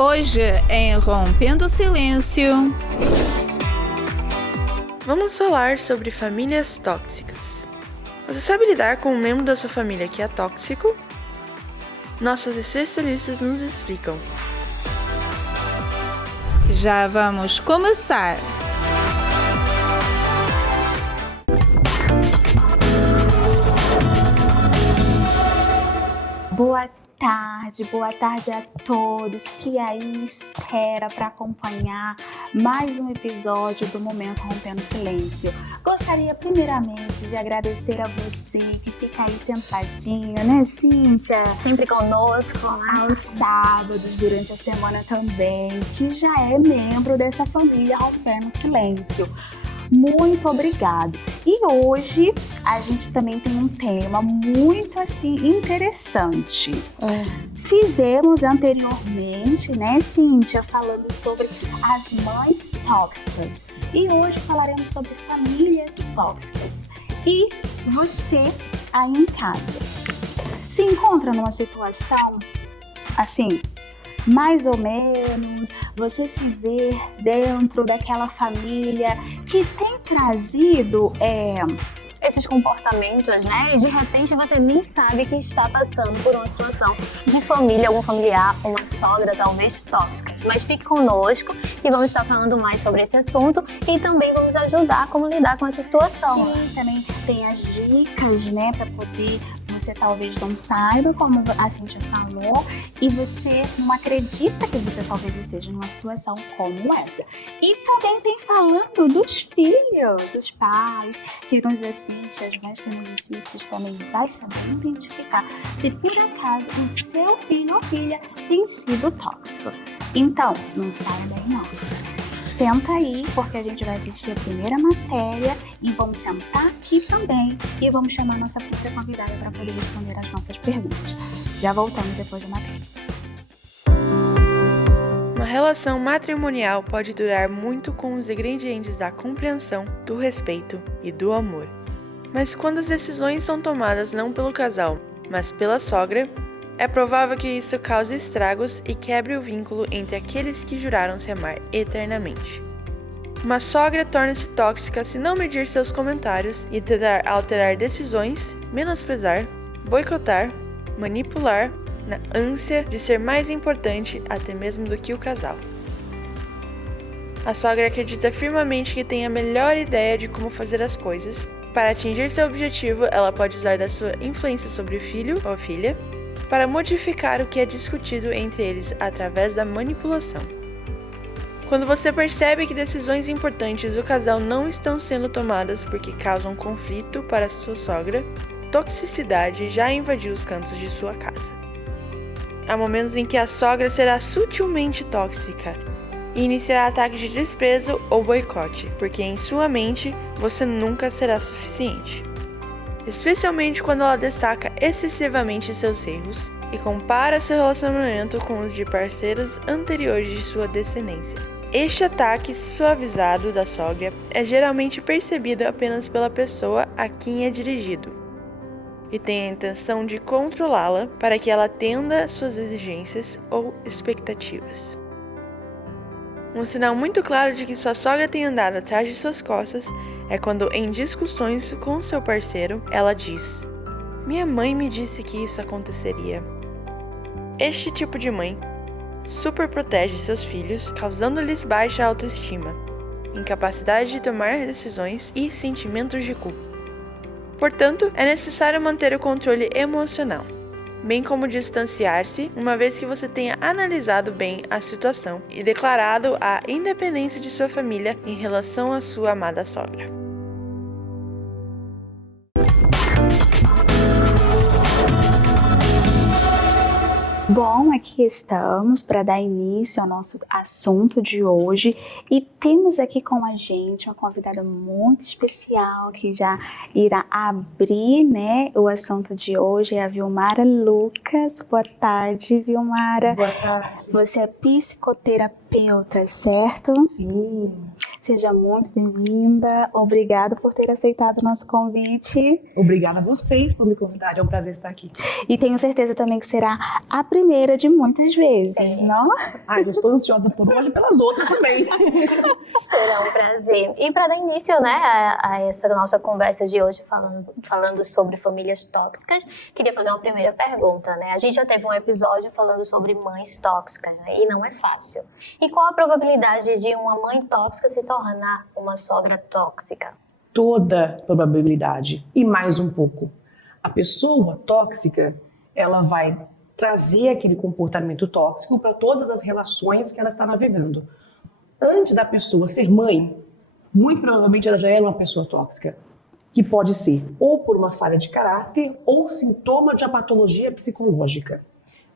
Hoje, em Rompendo o Silêncio, vamos falar sobre famílias tóxicas. Você sabe lidar com um membro da sua família que é tóxico? Nossas especialistas nos explicam. Já vamos começar! Boa tarde a todos que aí espera para acompanhar mais um episódio do Momento Rompendo Silêncio. Gostaria primeiramente de agradecer a você que fica aí sentadinha, né, Cíntia? Sempre conosco, aos sábados, durante a semana também, que já é membro dessa família Rompendo Silêncio. Muito obrigado! E hoje a gente também tem um tema muito interessante. Fizemos anteriormente, né, Cíntia, falando sobre as mães tóxicas. E hoje falaremos sobre famílias tóxicas. E você aí em casa se encontra numa situação assim, mais ou menos, você se vê dentro daquela família que tem trazido esses comportamentos, né? E de repente você nem sabe que está passando por uma situação de família, algum familiar, uma sogra talvez tóxica. Mas fique conosco e vamos estar falando mais sobre esse assunto e também vamos ajudar como lidar com essa situação. Sim, também tem as dicas, né, para poder, você talvez não saiba, como a Cíntia falou, e você não acredita que você talvez esteja numa situação como essa. E também tem falando dos filhos, os pais que nos assistem, as mães que nos assistem também vai saber identificar se por acaso o seu filho ou filha tem sido tóxico. Então, não saia daí não. Senta aí, porque a gente vai assistir a primeira matéria e vamos sentar aqui também e vamos chamar a nossa primeira convidada para poder responder as nossas perguntas. Já voltamos depois da matéria. Uma relação matrimonial pode durar muito com os ingredientes da compreensão, do respeito e do amor. Mas quando as decisões são tomadas não pelo casal, mas pela sogra, é provável que isso cause estragos e quebre o vínculo entre aqueles que juraram se amar eternamente. Uma sogra torna-se tóxica se não medir seus comentários e tentar alterar decisões, menosprezar, boicotar, manipular, na ânsia de ser mais importante até mesmo do que o casal. A sogra acredita firmemente que tem a melhor ideia de como fazer as coisas. Para atingir seu objetivo, ela pode usar da sua influência sobre o filho ou filha para modificar o que é discutido entre eles através da manipulação. Quando você percebe que decisões importantes do casal não estão sendo tomadas porque causam conflito para sua sogra, toxicidade já invadiu os cantos de sua casa. Há momentos em que a sogra será sutilmente tóxica e iniciará ataques de desprezo ou boicote, porque em sua mente você nunca será suficiente. Especialmente quando ela destaca excessivamente seus erros e compara seu relacionamento com os de parceiros anteriores de sua descendência. Este ataque suavizado da sogra é geralmente percebido apenas pela pessoa a quem é dirigido e tem a intenção de controlá-la para que ela atenda às suas exigências ou expectativas. Um sinal muito claro de que sua sogra tem andado atrás de suas costas é quando, em discussões com seu parceiro, ela diz: "Minha mãe me disse que isso aconteceria." Este tipo de mãe super protege seus filhos, causando-lhes baixa autoestima, incapacidade de tomar decisões e sentimentos de culpa. Portanto, é necessário manter o controle emocional, bem como distanciar-se uma vez que você tenha analisado bem a situação e declarado a independência de sua família em relação à sua amada sogra. Bom, aqui estamos para dar início ao nosso assunto de hoje e temos aqui com a gente uma convidada muito especial que já irá abrir, né, o assunto de hoje, é a Vilmara Lucas. Boa tarde, Vilmara. Boa tarde. Você é psicoterapeuta, certo? Sim. Seja muito bem-vinda. Obrigada por ter aceitado o nosso convite. Obrigada a vocês por me convidar, é um prazer estar aqui. E tenho certeza também que será a primeira de muitas vezes, não? Ai, eu estou ansiosa por hoje e pelas outras também. Será um prazer. E para dar início, né, a essa nossa conversa de hoje, falando sobre famílias tóxicas, queria fazer uma primeira pergunta, né? A gente já teve um episódio falando sobre mães tóxicas, né? E não é fácil. E qual a probabilidade de uma mãe tóxica se tornar uma sogra tóxica? Toda probabilidade e mais um pouco. A pessoa tóxica, ela vai trazer aquele comportamento tóxico para todas as relações que ela está navegando. Antes da pessoa ser mãe, muito provavelmente ela já era uma pessoa tóxica, que pode ser ou por uma falha de caráter ou sintoma de uma patologia psicológica.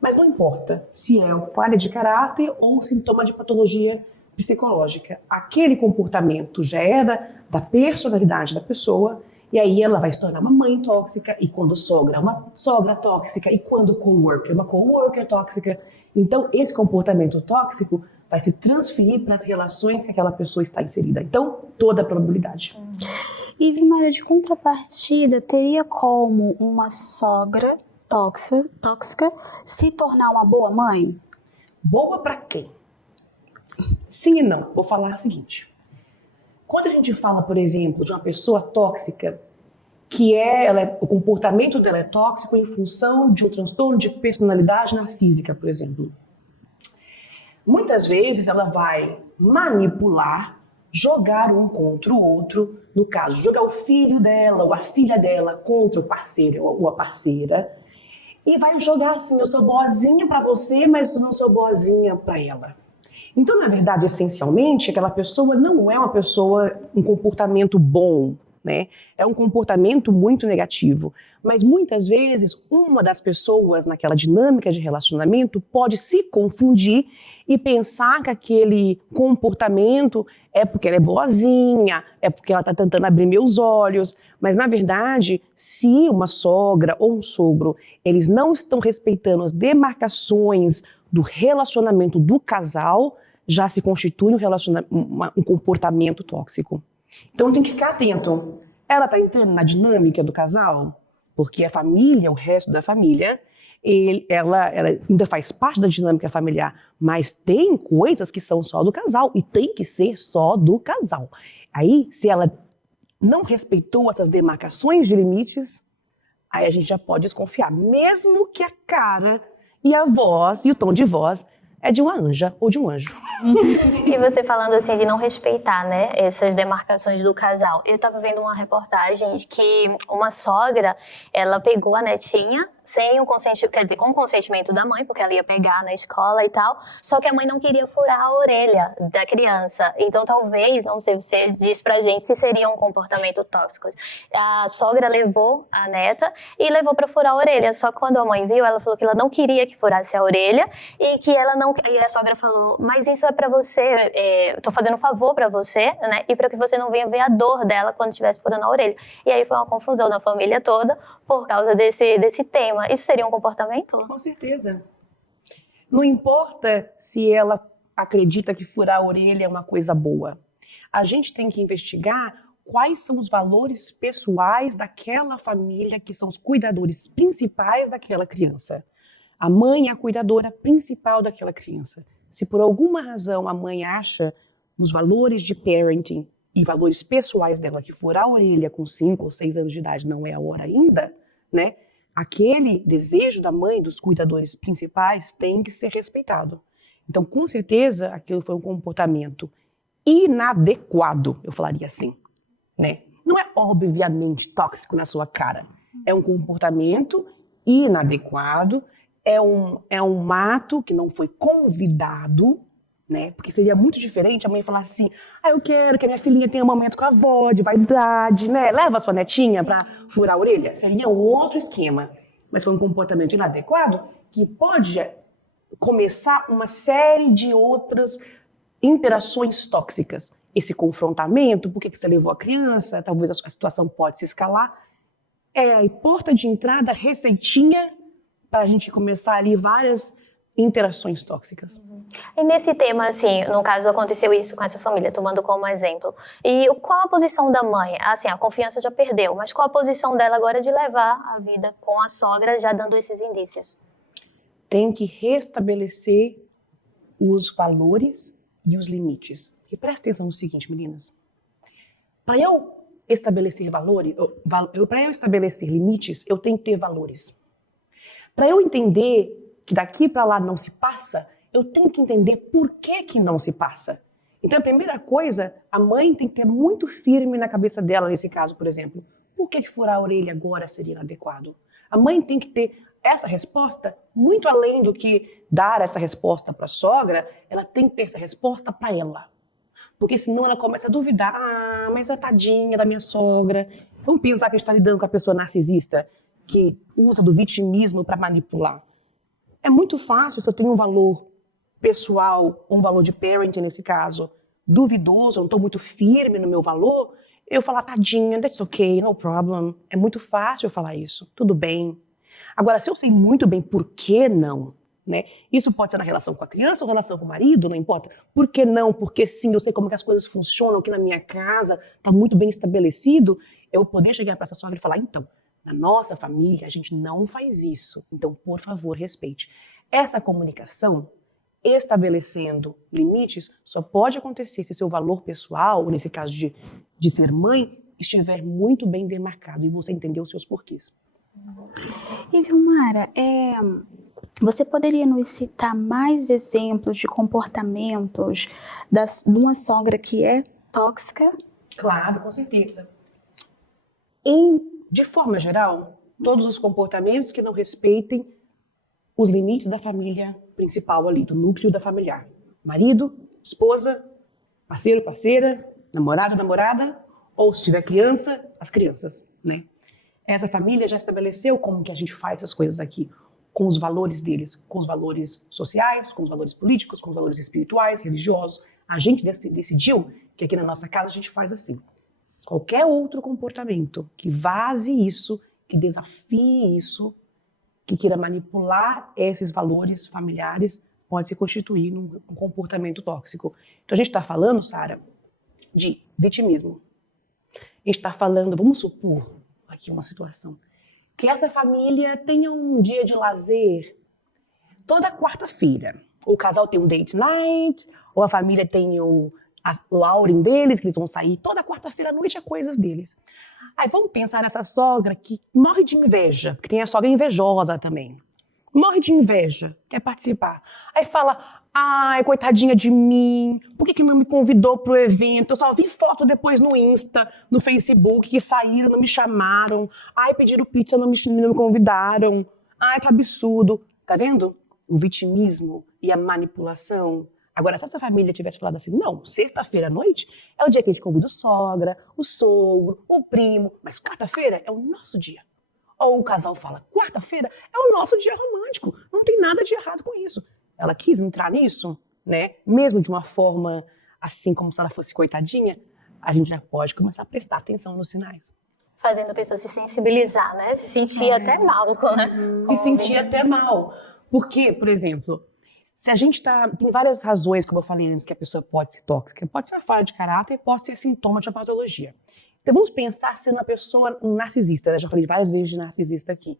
Mas não importa se é falha de caráter ou sintoma de patologia psicológica. Aquele comportamento já é da personalidade da pessoa e aí ela vai se tornar uma mãe tóxica e quando sogra, uma sogra tóxica e quando coworker, uma coworker tóxica. Então esse comportamento tóxico vai se transferir para as relações que aquela pessoa está inserida. Então, toda a probabilidade. E, Vimária, de contrapartida, teria como uma sogra tóxica se tornar uma boa mãe? Boa para quem? Sim e não. Vou falar o seguinte. Quando a gente fala, por exemplo, de uma pessoa tóxica, o comportamento dela é tóxico em função de um transtorno de personalidade narcísica, por exemplo. Muitas vezes ela vai manipular, jogar um contra o outro, no caso, jogar o filho dela ou a filha dela contra o parceiro ou a parceira, e vai jogar assim, eu sou boazinha para você, mas eu não sou boazinha para ela. Então, na verdade, essencialmente, aquela pessoa não é uma pessoa, um comportamento bom, né? É um comportamento muito negativo. Mas muitas vezes, uma das pessoas naquela dinâmica de relacionamento pode se confundir e pensar que aquele comportamento é porque ela é boazinha, é porque ela está tentando abrir meus olhos. Mas, na verdade, se uma sogra ou um sogro, eles não estão respeitando as demarcações do relacionamento do casal, já se constitui um comportamento tóxico. Então tem que ficar atento. Ela está entrando na dinâmica do casal? Porque a família, o resto da família, ela ainda faz parte da dinâmica familiar, mas tem coisas que são só do casal e tem que ser só do casal. Aí, se ela não respeitou essas demarcações de limites, aí a gente já pode desconfiar, mesmo que a cara e a voz e o tom de voz é de uma anja ou de um anjo. E você falando assim de não respeitar, né, essas demarcações do casal. Eu estava vendo uma reportagem de que uma sogra, ela pegou a netinha sem o consentimento, quer dizer, com o consentimento da mãe, porque ela ia pegar na escola e tal, só que a mãe não queria furar a orelha da criança. Então talvez, não sei, você diz pra gente se seria um comportamento tóxico. A sogra levou a neta e levou pra furar a orelha, só que quando a mãe viu, ela falou que ela não queria que furasse a orelha e que ela não... E a sogra falou, mas isso é pra você, tô fazendo um favor pra você, né, e pra que você não venha ver a dor dela quando estivesse furando a orelha. E aí foi uma confusão na família toda por causa desse tema. Isso seria um comportamento? Com certeza. Não importa se ela acredita que furar a orelha é uma coisa boa. A gente tem que investigar quais são os valores pessoais daquela família que são os cuidadores principais daquela criança. A mãe é a cuidadora principal daquela criança. Se por alguma razão a mãe acha nos valores de parenting e valores pessoais dela que furar a orelha com 5 ou 6 anos de idade não é a hora ainda, né? Aquele desejo da mãe, dos cuidadores principais, tem que ser respeitado. Então, com certeza, aquilo foi um comportamento inadequado, eu falaria assim, né? Não é obviamente tóxico na sua cara. É um comportamento inadequado, é um ato que não foi convidado, né? Porque seria muito diferente a mãe falar assim, eu quero que a minha filhinha tenha um momento com a avó, de vaidade, né? Leva a sua netinha para furar a orelha. Seria um outro esquema. Mas foi um comportamento inadequado que pode começar uma série de outras interações tóxicas. Esse confrontamento, por que você levou a criança, talvez a situação pode se escalar. É a porta de entrada, receitinha, para a gente começar ali várias interações tóxicas. E nesse tema, assim, no caso aconteceu isso com essa família, tomando como exemplo. E qual a posição da mãe? Assim, a confiança já perdeu, mas qual a posição dela agora de levar a vida com a sogra, já dando esses indícios? Tem que restabelecer os valores e os limites. E presta atenção no seguinte, meninas. Para eu estabelecer valores, para eu estabelecer limites, eu tenho que ter valores. Para eu entender que daqui para lá não se passa, eu tenho que entender por que não se passa. Então, a primeira coisa, a mãe tem que ter muito firme na cabeça dela, nesse caso, por exemplo. Por que furar a orelha agora seria inadequado? A mãe tem que ter essa resposta, muito além do que dar essa resposta para a sogra, ela tem que ter essa resposta para ela. Porque senão ela começa a duvidar. Ah, mas a tadinha da minha sogra. Vamos pensar que a gente está lidando com a pessoa narcisista que usa do vitimismo para manipular. É muito fácil, se eu tenho um valor pessoal, um valor de parenting nesse caso, duvidoso, eu não estou muito firme no meu valor, eu falar, tadinha, that's okay, no problem. É muito fácil eu falar isso, tudo bem. Agora, se eu sei muito bem por que não, né? Isso pode ser na relação com a criança ou na relação com o marido, não importa. Por que não? Porque sim, eu sei como que as coisas funcionam, que na minha casa está muito bem estabelecido, eu vou poder chegar para essa sogra e falar, então, na nossa família, a gente não faz isso. Então, por favor, respeite. Essa comunicação, estabelecendo limites, só pode acontecer se seu valor pessoal, nesse caso de ser mãe, estiver muito bem demarcado e você entender os seus porquês. E Vilmara, você poderia nos citar mais exemplos de comportamentos de uma sogra que é tóxica? Claro, com certeza. De forma geral, todos os comportamentos que não respeitem os limites da família principal ali, do núcleo da familiar. Marido, esposa, parceiro, parceira, namorado, namorada, ou se tiver criança, as crianças, né? Essa família já estabeleceu como que a gente faz essas coisas aqui, com os valores deles, com os valores sociais, com os valores políticos, com os valores espirituais, religiosos. A gente decidiu que aqui na nossa casa a gente faz assim. Qualquer outro comportamento que vaze isso, que desafie isso, que queira manipular esses valores familiares, pode se constituir num comportamento tóxico. Então a gente está falando, Sara, de vitimismo. A gente está falando, vamos supor, aqui uma situação, que essa família tenha um dia de lazer toda quarta-feira. O casal tem um date night, ou a família tem o outing deles, que eles vão sair toda quarta-feira à noite, é coisas deles. Aí vamos pensar nessa sogra que morre de inveja, porque tem a sogra invejosa também. Morre de inveja, quer participar. Aí fala, ai, coitadinha de mim, por que não me convidou pro evento? Eu só vi foto depois no Insta, no Facebook, que saíram, não me chamaram. Ai, pediram pizza, não me convidaram. Ai, que absurdo. Tá vendo? O vitimismo e a manipulação. Agora, se essa família tivesse falado assim, não, sexta-feira à noite é o dia que a gente convida o sogra, o sogro, o primo, mas quarta-feira é o nosso dia. Ou o casal fala, quarta-feira é o nosso dia romântico, não tem nada de errado com isso. Ela quis entrar nisso, né? Mesmo de uma forma assim, como se ela fosse coitadinha, a gente já pode começar a prestar atenção nos sinais. Fazendo a pessoa se sensibilizar, né? Se sentir até mal, né? Se sentir até mal. Porque, por exemplo, se a gente tem várias razões, como eu falei antes, que a pessoa pode ser tóxica. Pode ser uma falha de caráter, pode ser sintoma de uma patologia. Então vamos pensar sendo uma pessoa narcisista, né? Já falei várias vezes de narcisista aqui.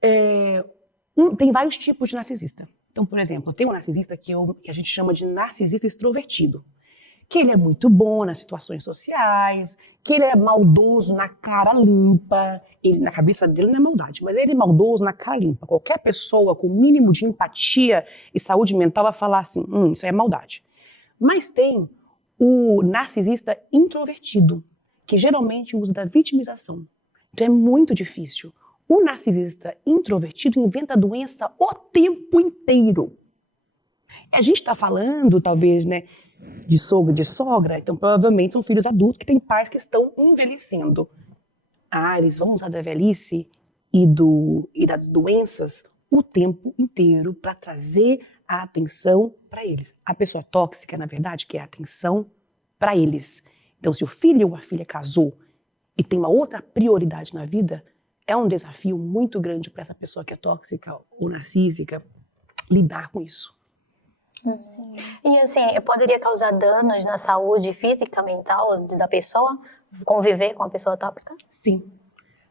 Tem vários tipos de narcisista. Então, por exemplo, tem um narcisista que a gente chama de narcisista extrovertido. Que ele é muito bom nas situações sociais, que ele é maldoso na cara limpa. Na cabeça dele não é maldade, mas ele é maldoso na cara limpa. Qualquer pessoa com o mínimo de empatia e saúde mental vai falar assim, isso aí é maldade. Mas tem o narcisista introvertido, que geralmente usa da vitimização. Então é muito difícil. O narcisista introvertido inventa doença o tempo inteiro. A gente está falando, talvez, né, de sogro e de sogra, então provavelmente são filhos adultos que têm pais que estão envelhecendo. Eles vão usar da velhice e das doenças o tempo inteiro para trazer a atenção para eles. A pessoa tóxica, na verdade, quer atenção para eles. Então, se o filho ou a filha casou e tem uma outra prioridade na vida, é um desafio muito grande para essa pessoa que é tóxica ou narcísica lidar com isso. Sim. E assim, poderia causar danos na saúde física, mental da pessoa? Conviver com a pessoa tóxica? Sim.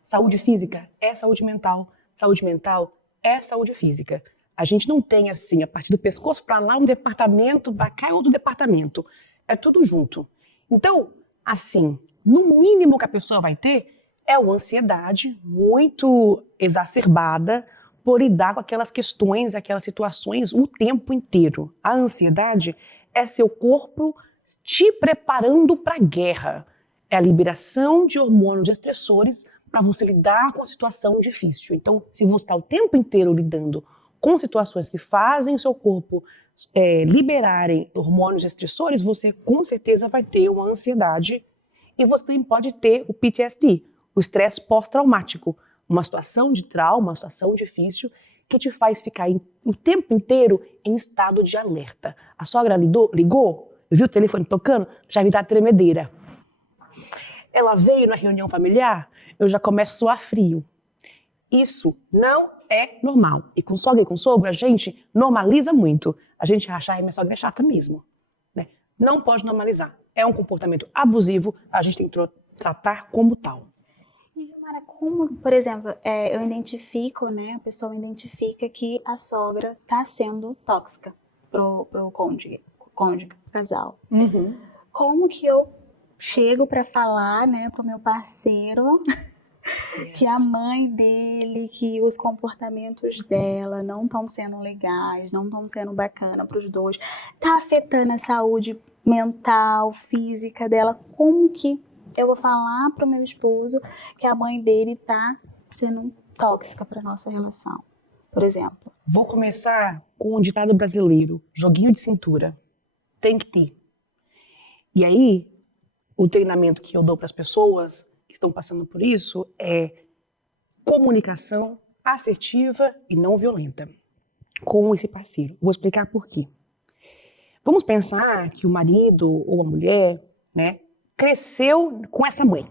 Saúde física é saúde mental. Saúde mental é saúde física. A gente não tem assim, a partir do pescoço para lá um departamento, para cá é outro departamento. É tudo junto. Então, assim, no mínimo que a pessoa vai ter é uma ansiedade muito exacerbada por lidar com aquelas questões, aquelas situações o tempo inteiro. A ansiedade é seu corpo te preparando para a guerra. É a liberação de hormônios estressores para você lidar com a situação difícil. Então, se você está o tempo inteiro lidando com situações que fazem o seu corpo liberarem hormônios estressores, você com certeza vai ter uma ansiedade e você também pode ter o PTSD, o estresse pós-traumático. Uma situação de trauma, uma situação difícil, que te faz ficar o tempo inteiro em estado de alerta. A sogra ligou, viu o telefone tocando, já me dá tremedeira. Ela veio na reunião familiar, eu já começo a suar frio. Isso não é normal. E com sogra e com sogro, a gente normaliza muito. A gente acha, minha sogra é chata mesmo. Né? Não pode normalizar. É um comportamento abusivo, a gente tem que tratar como tal. Mara, como, por exemplo, eu identifico, né, a pessoa identifica que a sogra está sendo tóxica pro cônjuge, casal. Uhum. Como que eu chego para falar, né, pro meu parceiro que a mãe dele, que os comportamentos dela não estão sendo legais, não estão sendo bacana para os dois, tá afetando a saúde mental, física dela? Como que eu vou falar pro meu esposo que a mãe dele tá sendo tóxica para nossa relação, por exemplo? Vou começar com um ditado brasileiro, joguinho de cintura. Tem que ter. E aí, o treinamento que eu dou para as pessoas que estão passando por isso é comunicação assertiva e não violenta com esse parceiro. Vou explicar por quê. Vamos pensar que o marido ou a mulher, né, cresceu com essa mãe,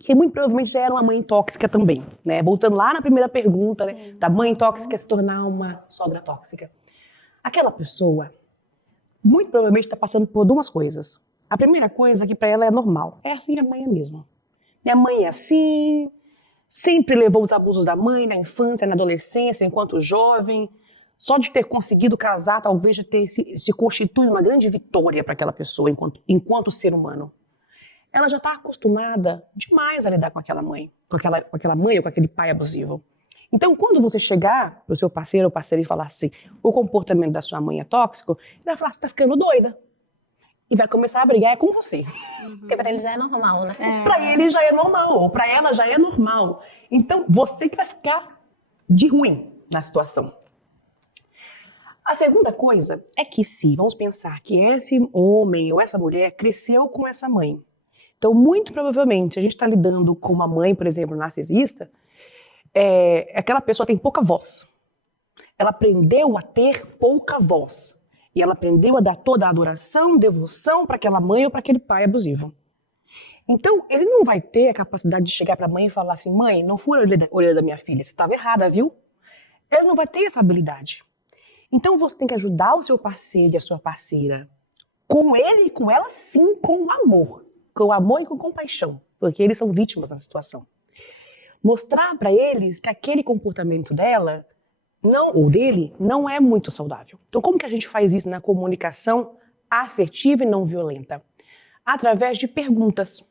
que muito provavelmente já era uma mãe tóxica também, né? Voltando lá na primeira pergunta, né, da mãe tóxica se tornar uma sogra tóxica. Aquela pessoa, muito provavelmente está passando por duas coisas. A primeira coisa que para ela é normal, é assim a mãe é mesmo. Minha mãe é assim, sempre levou os abusos da mãe na infância, na adolescência, enquanto jovem. Só de ter conseguido casar, talvez já se constitui uma grande vitória para aquela pessoa enquanto ser humano. Ela já está acostumada demais a lidar com aquela mãe, com aquela mãe ou com aquele pai abusivo. Então, quando você chegar para o seu parceiro ou parceira e falar assim, o comportamento da sua mãe é tóxico, ele vai falar, você está ficando doida. E vai começar a brigar com você. Porque para ele já é normal, né? Para ele já é normal, ou para ela já é normal. Então, você que vai ficar de ruim na situação. A segunda coisa é que vamos pensar que esse homem ou essa mulher cresceu com essa mãe. Então, muito provavelmente, a gente está lidando com uma mãe, por exemplo, narcisista, aquela pessoa tem pouca voz. Ela aprendeu a ter pouca voz. E ela aprendeu a dar toda a adoração, devoção para aquela mãe ou para aquele pai abusivo. Então, ele não vai ter a capacidade de chegar para a mãe e falar assim, mãe, não fura a orelha da minha filha, você estava errada, viu? Ele não vai ter essa habilidade. Então, você tem que ajudar o seu parceiro e a sua parceira, com ele e com ela, sim, com amor e com compaixão, porque eles são vítimas da situação. Mostrar para eles que aquele comportamento dela ou dele não é muito saudável. Então, como que a gente faz isso na comunicação assertiva e não violenta? Através de perguntas.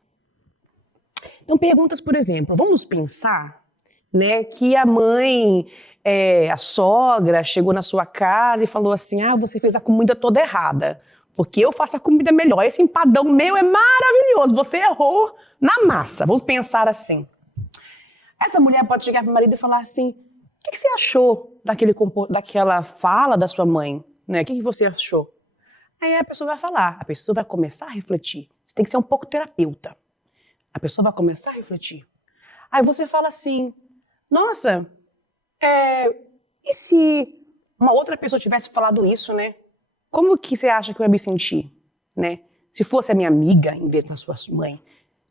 Então, perguntas, por exemplo, vamos pensar, né, que a mãe, a sogra, chegou na sua casa e falou assim, você fez a comida toda errada, porque eu faço a comida melhor, esse empadão meu é maravilhoso, você errou na massa. Vamos pensar assim. Essa mulher pode chegar para o marido e falar assim, o que você achou daquela fala da sua mãe? Né? O que você achou? Aí a pessoa vai falar, a pessoa vai começar a refletir. Você tem que ser um pouco terapeuta. A pessoa vai começar a refletir. Aí você fala assim, nossa, e se uma outra pessoa tivesse falado isso, né? Como que você acha que eu ia me sentir? Né? Se fosse a minha amiga, em vez da sua mãe.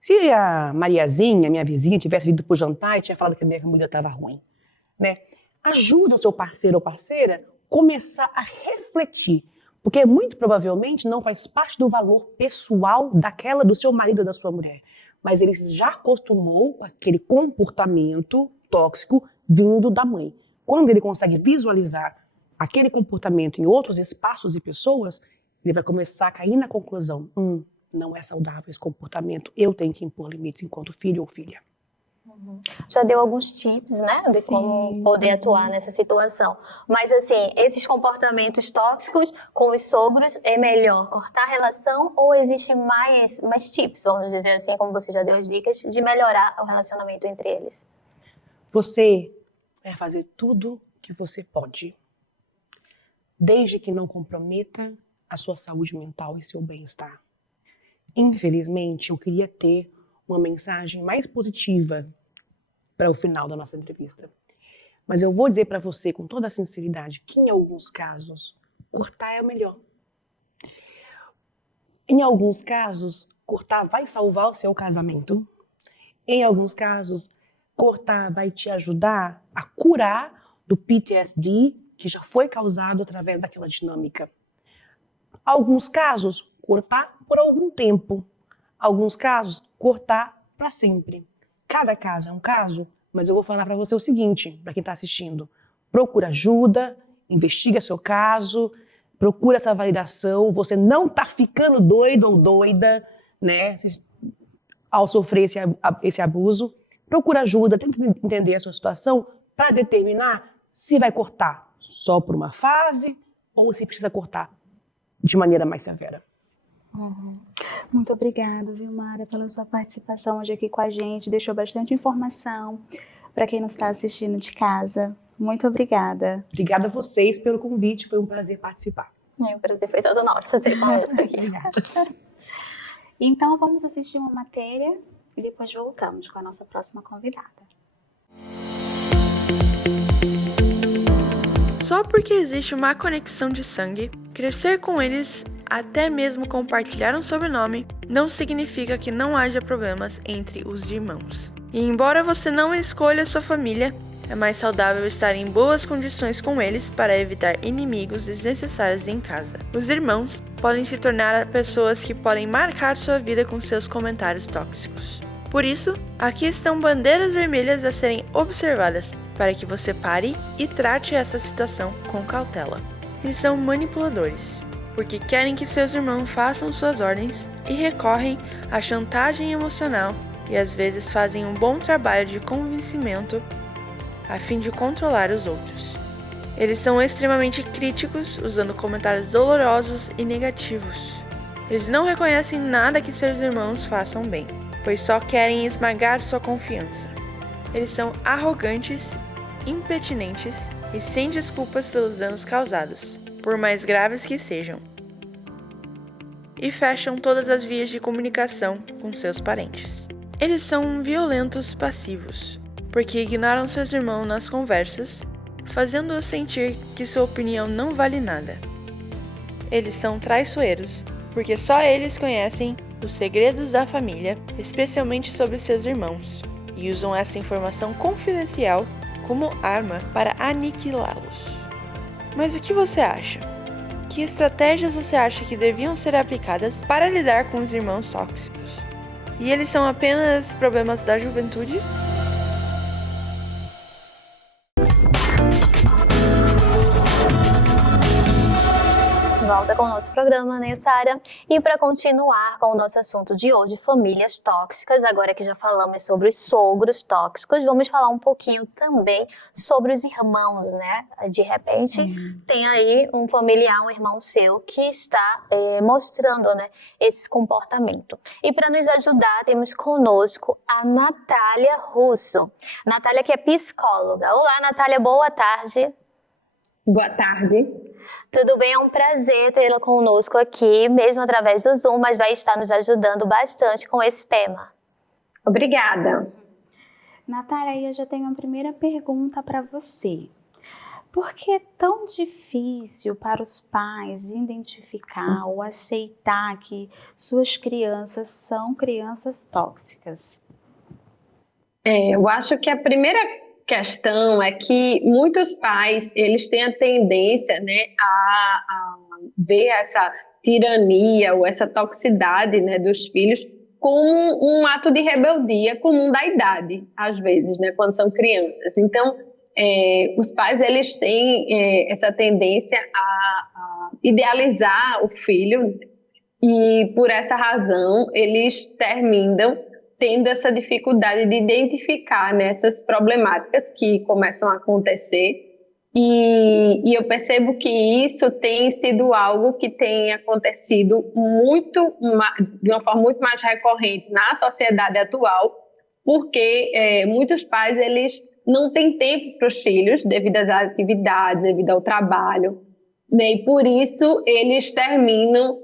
Se a Mariazinha, minha vizinha, tivesse vindo pro jantar e tinha falado que a minha comida estava ruim. Né? Ajuda o seu parceiro ou parceira começar a refletir, porque muito provavelmente não faz parte do valor pessoal do seu marido ou da sua mulher, mas ele já acostumou com aquele comportamento tóxico vindo da mãe. Quando ele consegue visualizar aquele comportamento em outros espaços e pessoas, ele vai começar a cair na conclusão, não é saudável esse comportamento, eu tenho que impor limites enquanto filho ou filha. Já deu alguns tips, né, de como poder atuar nessa situação. Mas, assim, esses comportamentos tóxicos com os sogros, é melhor cortar a relação ou existe mais tips, vamos dizer assim, como você já deu as dicas, de melhorar o relacionamento entre eles? Você vai fazer tudo que você pode, desde que não comprometa a sua saúde mental e seu bem-estar. Infelizmente, eu queria ter uma mensagem mais positiva para o final da nossa entrevista. Mas eu vou dizer para você com toda a sinceridade que em alguns casos, cortar é o melhor. Em alguns casos, cortar vai salvar o seu casamento. Em alguns casos, cortar vai te ajudar a curar do PTSD que já foi causado através daquela dinâmica. Alguns casos, cortar por algum tempo. Alguns casos, cortar para sempre. Cada caso é um caso, mas eu vou falar para você o seguinte, para quem está assistindo. Procura ajuda, investiga seu caso, procura essa validação. Você não está ficando doido ou doida, né, ao sofrer esse abuso. Procura ajuda, tenta entender a sua situação para determinar se vai cortar só por uma fase ou se precisa cortar de maneira mais severa. Muito obrigada, Vilmara, pela sua participação hoje aqui com a gente. Deixou bastante informação para quem nos está assistindo de casa. Muito obrigada. Obrigada a vocês pelo convite, foi um prazer participar. O prazer foi todo nosso ter conosco aqui. Então vamos assistir uma matéria e depois voltamos com a nossa próxima convidada. Só porque existe uma conexão de sangue, crescer com eles, até mesmo compartilhar um sobrenome, não significa que não haja problemas entre os irmãos. E embora você não escolha sua família, é mais saudável estar em boas condições com eles para evitar inimigos desnecessários em casa. Os irmãos podem se tornar pessoas que podem marcar sua vida com seus comentários tóxicos. Por isso, aqui estão bandeiras vermelhas a serem observadas para que você pare e trate essa situação com cautela. Eles são manipuladores, porque querem que seus irmãos façam suas ordens e recorrem à chantagem emocional e às vezes fazem um bom trabalho de convencimento a fim de controlar os outros. Eles são extremamente críticos, usando comentários dolorosos e negativos. Eles não reconhecem nada que seus irmãos façam bem, pois só querem esmagar sua confiança. Eles são arrogantes, impertinentes e sem desculpas pelos danos causados, por mais graves que sejam. E fecham todas as vias de comunicação com seus parentes. Eles são violentos passivos, porque ignoram seus irmãos nas conversas, fazendo-os sentir que sua opinião não vale nada. Eles são traiçoeiros, porque só eles conhecem os segredos da família, especialmente sobre seus irmãos, e usam essa informação confidencial como arma para aniquilá-los. Mas o que você acha? Que estratégias você acha que deviam ser aplicadas para lidar com os irmãos tóxicos? E eles são apenas problemas da juventude? Volta com o nosso programa, né, Sara? E para continuar com o nosso assunto de hoje, famílias tóxicas, agora que já falamos sobre os sogros tóxicos, vamos falar um pouquinho também sobre os irmãos, né? De repente, tem aí um familiar, um irmão seu, que está mostrando, né, esse comportamento. E para nos ajudar, temos conosco a Natália Russo. Natália, que é psicóloga. Olá, Natália, boa tarde. Boa tarde. Tudo bem? É um prazer tê-la conosco aqui, mesmo através do Zoom, mas vai estar nos ajudando bastante com esse tema. Obrigada. Natália, eu já tenho uma primeira pergunta para você. Por que é tão difícil para os pais identificar ou aceitar que suas crianças são crianças tóxicas? Eu acho que a primeira questão é que muitos pais, eles têm a tendência, né, a ver essa tirania ou essa toxicidade, né, dos filhos como um ato de rebeldia comum da idade, às vezes, né, quando são crianças. Então, os pais, eles têm essa tendência a idealizar o filho e, por essa razão, eles terminam tendo essa dificuldade de identificar, né, essas problemáticas que começam a acontecer. E eu percebo que isso tem sido algo que tem acontecido de uma forma muito mais recorrente na sociedade atual, porque muitos pais, eles não têm tempo para os filhos devido às atividades, devido ao trabalho, né? E por isso eles terminam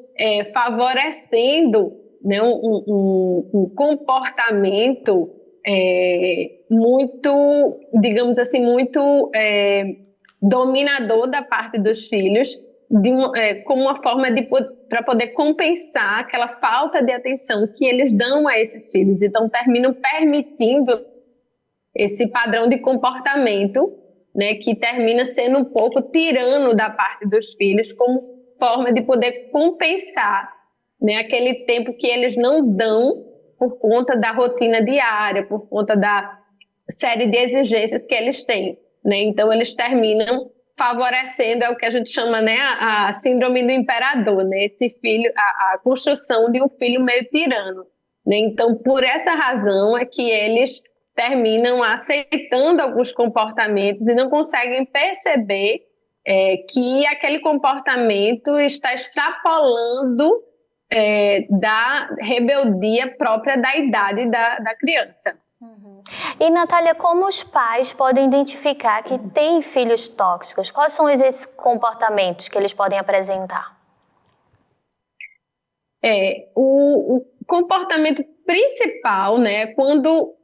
favorecendo, né, um comportamento muito, digamos assim, muito dominador da parte dos filhos, como uma forma para poder compensar aquela falta de atenção que eles dão a esses filhos. Então, terminam permitindo esse padrão de comportamento, né, que termina sendo um pouco tirano da parte dos filhos, como forma de poder compensar, né, aquele tempo que eles não dão por conta da rotina diária, por conta da série de exigências que eles têm, né? Então, eles terminam favorecendo, é o que a gente chama, né, a síndrome do imperador, né? Esse filho, a construção de um filho meio tirano, né? Então, por essa razão é que eles terminam aceitando alguns comportamentos e não conseguem perceber que aquele comportamento está extrapolando da rebeldia própria da idade da criança. E, Natália, como os pais podem identificar que têm filhos tóxicos? Quais são esses comportamentos que eles podem apresentar? O comportamento principal, né, quando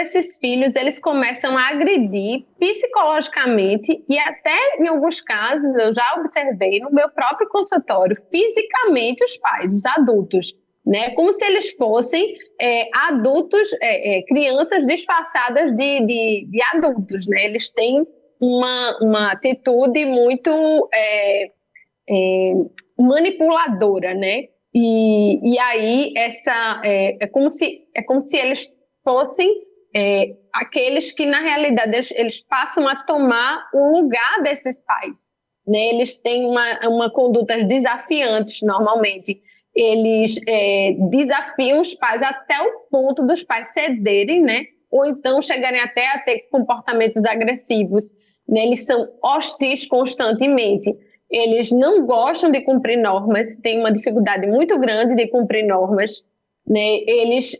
esses filhos, eles começam a agredir psicologicamente e até, em alguns casos, eu já observei no meu próprio consultório, fisicamente os pais, os adultos, né? Como se eles fossem adultos, crianças disfarçadas de adultos, né? Eles têm uma atitude muito manipuladora, né? E aí é como se eles fossem aqueles que, na realidade, eles passam a tomar o lugar desses pais, né? Eles têm uma conduta desafiantes, normalmente. Eles desafiam os pais até o ponto dos pais cederem, né? Ou então chegarem até a ter comportamentos agressivos, né? Eles são hostis constantemente. Eles não gostam de cumprir normas, têm uma dificuldade muito grande de cumprir normas, né? Eles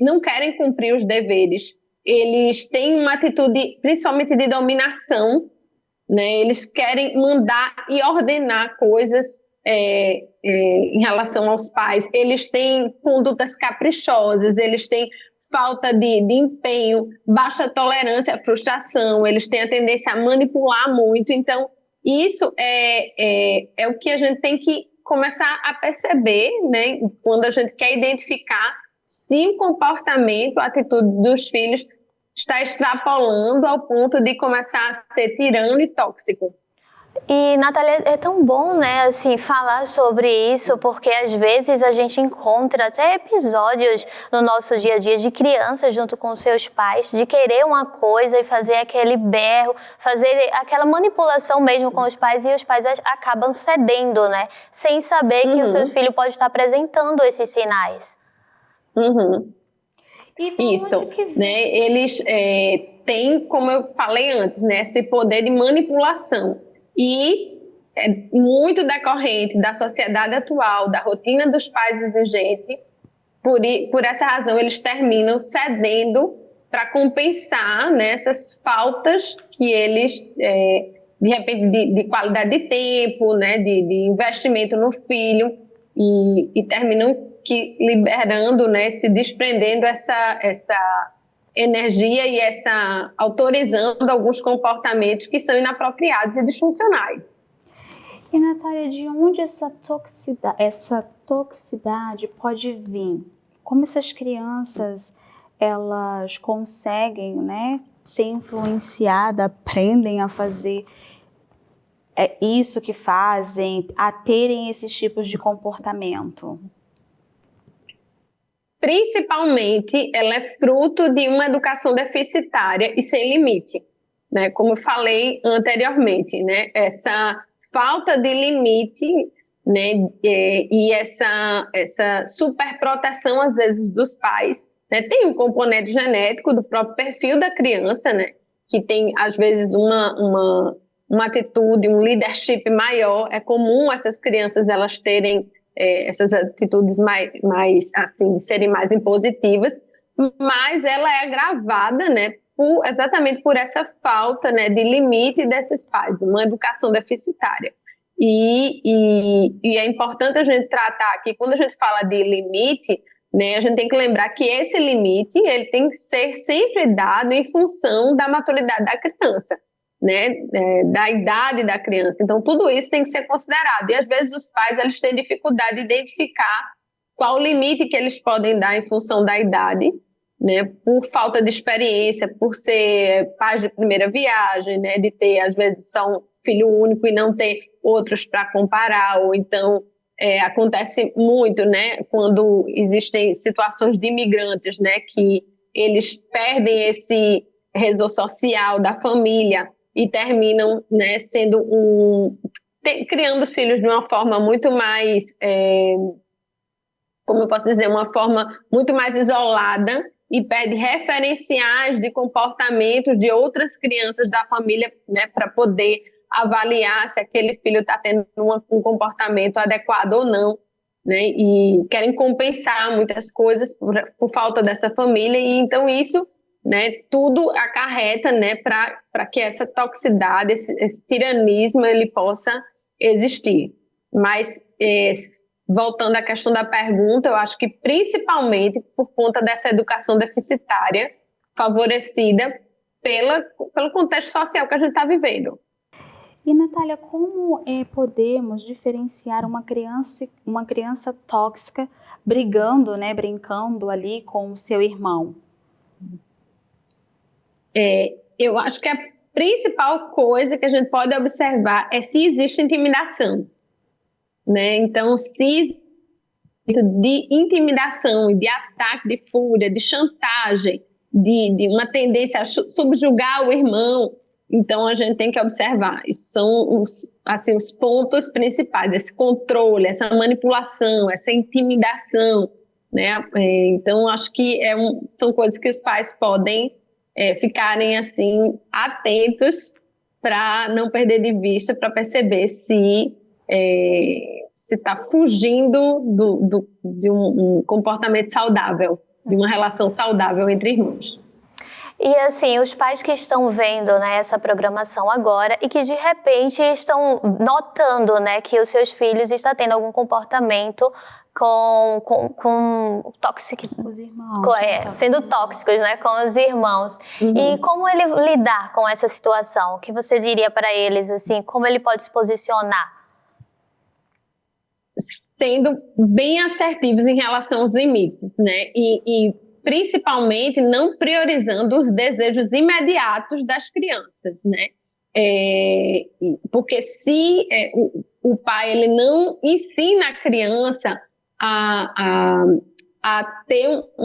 não querem cumprir os deveres. Eles têm uma atitude, principalmente de dominação, né? Eles querem mandar e ordenar coisas em relação aos pais. Eles têm condutas caprichosas, eles têm falta de empenho, baixa tolerância à frustração, eles têm a tendência a manipular muito. Então, isso é o que a gente tem que começar a perceber, né, quando a gente quer identificar se o comportamento, a atitude dos filhos está extrapolando ao ponto de começar a ser tirano e tóxico. E, Natália, é tão bom, né, assim, falar sobre isso, porque às vezes a gente encontra até episódios no nosso dia a dia de crianças junto com seus pais, de querer uma coisa e fazer aquele berro, fazer aquela manipulação mesmo com os pais, e os pais acabam cedendo, né, sem saber que o seu filho pode estar apresentando esses sinais. Isso, né, eles têm, como eu falei antes, né, esse poder de manipulação. E é muito decorrente da sociedade atual, da rotina dos pais exigentes. Por essa razão, eles terminam cedendo para compensar, né, essas faltas que eles, de repente, de qualidade de tempo, né, de investimento no filho, e terminam liberando, né, se desprendendo essa energia e autorizando alguns comportamentos que são inapropriados e disfuncionais. E, Natália, de onde essa toxicidade pode vir? Como essas crianças, elas conseguem, né, ser influenciada, aprendem a fazer isso que fazem, a terem esses tipos de comportamento? Principalmente, ela é fruto de uma educação deficitária e sem limite, né? Como eu falei anteriormente, né? Essa falta de limite, né? E essa superproteção, às vezes, dos pais, né? Tem um componente genético do próprio perfil da criança, né? Que tem, às vezes, uma atitude, um leadership maior. É comum essas crianças elas terem essas atitudes mais assim, serem mais impositivas, mas ela é agravada, né, exatamente por essa falta, né, de limite desses pais, de uma educação deficitária. E é importante a gente tratar aqui, quando a gente fala de limite, né, a gente tem que lembrar que esse limite ele tem que ser sempre dado em função da maturidade da criança, né, da idade da criança. Então, tudo isso tem que ser considerado. E, às vezes, os pais eles têm dificuldade de identificar qual o limite que eles podem dar em função da idade, né, por falta de experiência, por ser pais de primeira viagem, né, de ter, às vezes, só um filho único e não ter outros para comparar, ou então acontece muito, né, quando existem situações de imigrantes, né, que eles perdem esse resor social da família e terminam, né, criando os filhos de uma forma muito mais, como eu posso dizer, uma forma muito mais isolada e perde referenciais de comportamentos de outras crianças da família, né, para poder avaliar se aquele filho está tendo um comportamento adequado ou não, né, e querem compensar muitas coisas por falta dessa família, e então isso, né, tudo acarreta, né, para que essa toxicidade, esse tiranismo, ele possa existir. Mas, voltando à questão da pergunta, eu acho que principalmente por conta dessa educação deficitária favorecida pelo contexto social que a gente está vivendo. E, Natália, como podemos diferenciar uma criança tóxica brigando, né, brincando ali com o seu irmão? Eu acho que a principal coisa que a gente pode observar é se existe intimidação, né? Então, se de intimidação e de ataque, de fúria, de chantagem, de uma tendência a subjugar o irmão, então a gente tem que observar. Isso são os pontos principais, esse controle, essa manipulação, essa intimidação, né? Então, acho que são coisas que os pais podem ficarem assim atentos para não perder de vista, para perceber se está fugindo de um comportamento saudável, de uma relação saudável entre irmãos. E assim, os pais que estão vendo, né, essa programação agora e que de repente estão notando, né, que os seus filhos estão tendo algum comportamento com tóxico, Os irmãos. sendo tóxicos, né, com os irmãos. Uhum. E como ele lidar com essa situação? O que você diria para eles, assim, como ele pode se posicionar? Sendo bem assertivos em relação aos limites, né, e principalmente não priorizando os desejos imediatos das crianças, né, porque se o pai ele não ensina a criança a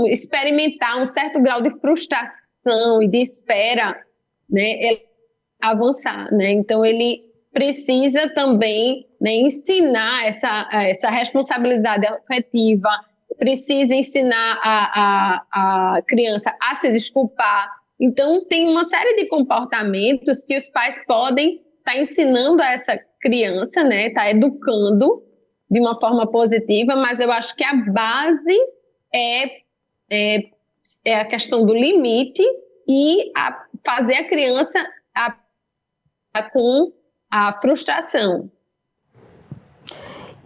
experimentar um certo grau de frustração e de espera, né, ele avançar, né, então ele precisa também, né, ensinar essa responsabilidade afetiva, precisa ensinar a criança a se desculpar. Então, tem uma série de comportamentos que os pais podem estar ensinando a essa criança, né, estar educando de uma forma positiva, mas eu acho que a base é a questão do limite e fazer a criança com a frustração.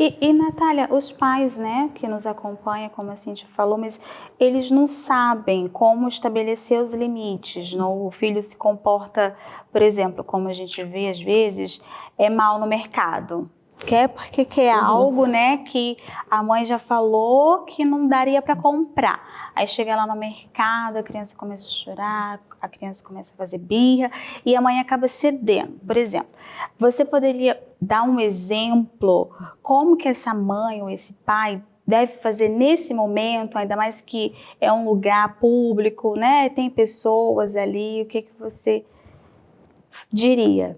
E Natália, os pais, né, que nos acompanham, como a Cíntia falou, mas eles não sabem como estabelecer os limites. Não? O filho se comporta, por exemplo, como a gente vê às vezes, mal no mercado. Porque quer algo, né, que a mãe já falou que não daria para comprar. Aí chega lá no mercado, a criança começa a chorar, a criança começa a fazer birra e a mãe acaba cedendo. Por exemplo, você poderia dar um exemplo como que essa mãe ou esse pai deve fazer nesse momento, ainda mais que é um lugar público, né? Tem pessoas ali, o que você diria?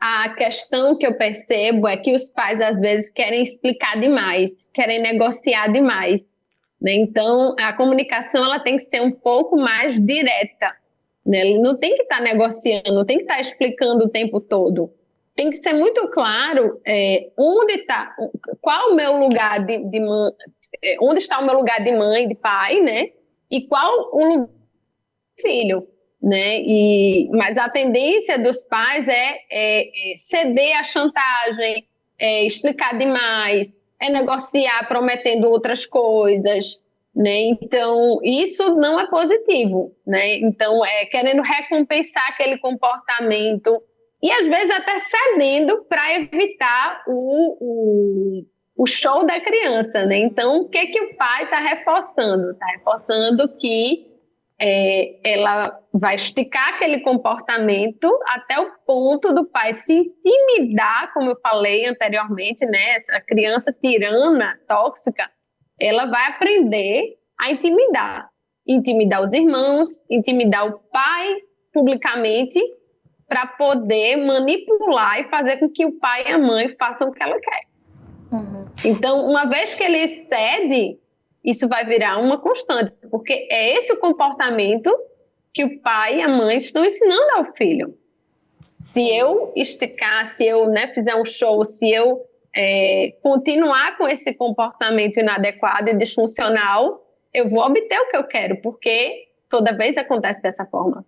A questão que eu percebo é que os pais às vezes querem explicar demais, querem negociar demais, né? Então a comunicação ela tem que ser um pouco mais direta, né? Ele não tem que estar negociando, não tem que estar explicando o tempo todo. Tem que ser muito claro onde está, qual o meu lugar de mãe, onde está o meu lugar de mãe, de pai, né? E qual o lugar do filho, né? Mas a tendência dos pais é ceder à chantagem, explicar demais, negociar prometendo outras coisas, né? Então isso não é positivo, né? Então querendo recompensar aquele comportamento e às vezes até cedendo para evitar o show da criança, né? Então o que o pai está reforçando? Está reforçando que ela vai esticar aquele comportamento até o ponto do pai se intimidar, como eu falei anteriormente, né? Essa criança tirana, tóxica, ela vai aprender a intimidar os irmãos, intimidar o pai publicamente para poder manipular e fazer com que o pai e a mãe façam o que ela quer. Então, uma vez que ele cede, isso vai virar uma constante, porque é esse o comportamento que o pai e a mãe estão ensinando ao filho. Se eu esticar, se eu fizer um show, se eu continuar com esse comportamento inadequado e disfuncional, eu vou obter o que eu quero, porque toda vez acontece dessa forma.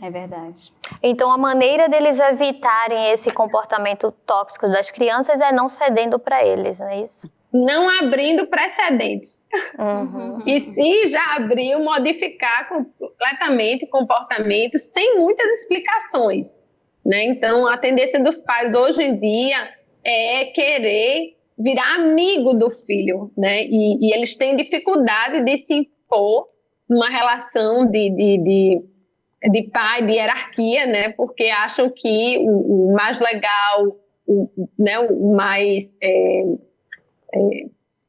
É verdade. Então, a maneira deles evitarem esse comportamento tóxico das crianças é não cedendo para eles, não é isso? Não abrindo precedentes. E se já abriu, modificar completamente o comportamento sem muitas explicações, né? Então, a tendência dos pais hoje em dia é querer virar amigo do filho, né? E eles têm dificuldade de se impor numa relação de pai, de hierarquia, né? Porque acham que o mais legal, o mais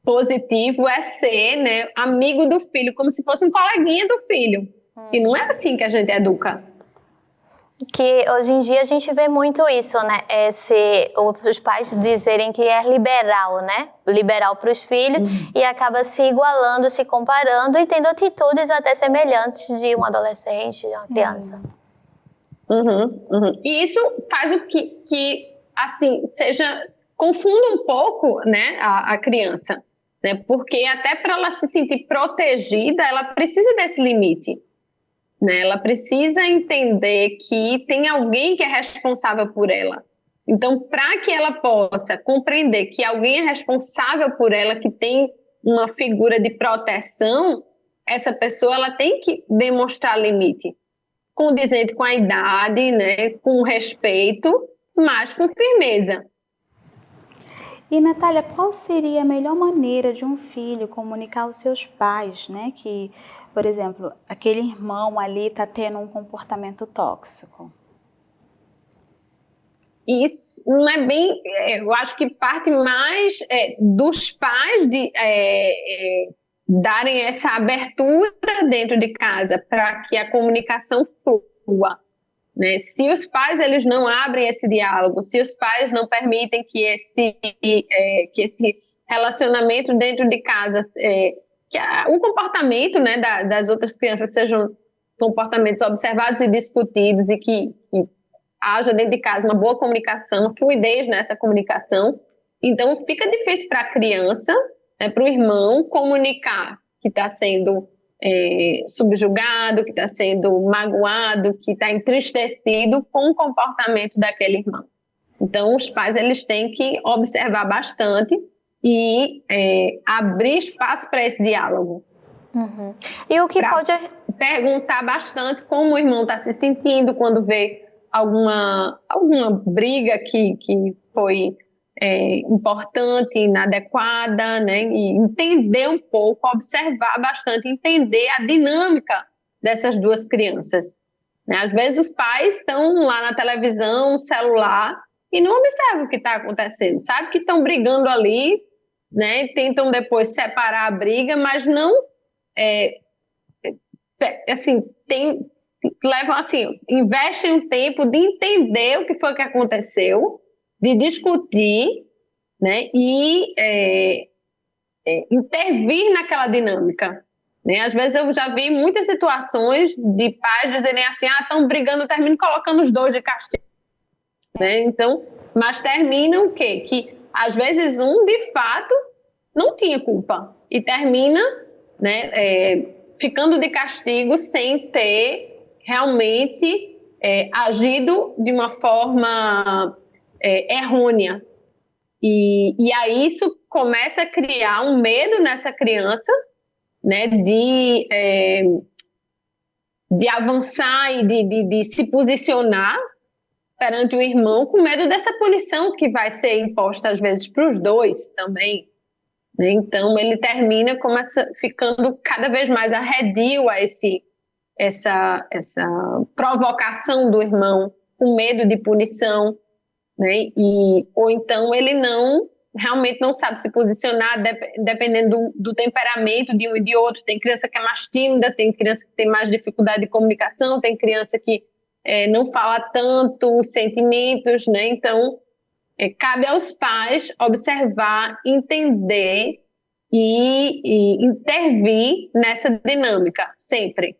positivo é ser, né, amigo do filho, como se fosse um coleguinha do filho. E não é assim que a gente educa. Que hoje em dia a gente vê muito isso, né? Os pais dizerem que é liberal, né? Liberal para os filhos e acaba se igualando, se comparando e tendo atitudes até semelhantes de um adolescente, de uma criança. E isso faz o que assim, confunda um pouco, né, a criança, né? Porque até para ela se sentir protegida, ela precisa desse limite. Né? Ela precisa entender que tem alguém que é responsável por ela. Então, para que ela possa compreender que alguém é responsável por ela, que tem uma figura de proteção, essa pessoa ela tem que demonstrar limite, condizente com a idade, né? Com respeito, mas com firmeza. E, Natália, qual seria a melhor maneira de um filho comunicar aos seus pais, né? Que, por exemplo, aquele irmão ali está tendo um comportamento tóxico? Isso não é bem... eu acho que parte mais dos pais de darem essa abertura dentro de casa para que a comunicação flua. Né? Se os pais eles não abrem esse diálogo, se os pais não permitem que esse relacionamento dentro de casa, que o comportamento, né, das outras crianças sejam comportamentos observados e discutidos e que haja dentro de casa uma boa comunicação, fluidez nessa comunicação, então fica difícil para a criança, né, para o irmão comunicar que está sendo subjugado, que está sendo magoado, que está entristecido com o comportamento daquele irmão. Então, os pais eles têm que observar bastante e abrir espaço para esse diálogo. E o que pode... Perguntar bastante como o irmão está se sentindo quando vê alguma briga que foi importante, inadequada, né? E entender um pouco, observar bastante, entender a dinâmica dessas duas crianças, né? Às vezes os pais estão lá na televisão, no celular, e não observam o que está acontecendo, sabe que estão brigando ali, né? Tentam depois separar a briga, mas não, assim, levam assim, investem um tempo de entender o que foi que aconteceu, de discutir, né? E intervir naquela dinâmica, né? Às vezes eu já vi muitas situações de pais dizerem assim, estão brigando, terminam colocando os dois de castigo, né? Então, mas terminam o quê? Que às vezes um, de fato, não tinha culpa e termina, né, ficando de castigo sem ter realmente agido de uma forma errônea. E aí isso começa a criar um medo nessa criança, né, de avançar e de se posicionar perante o irmão, com medo dessa punição que vai ser imposta às vezes para os dois também, né? Então ele termina ficando cada vez mais arredio a essa provocação do irmão, com medo de punição, né? Ou então ele realmente não sabe se posicionar, dependendo do temperamento de um e de outro. Tem criança que é mais tímida, tem criança que tem mais dificuldade de comunicação, tem criança que não fala tanto os sentimentos, né? Então, cabe aos pais observar, entender e intervir nessa dinâmica, sempre.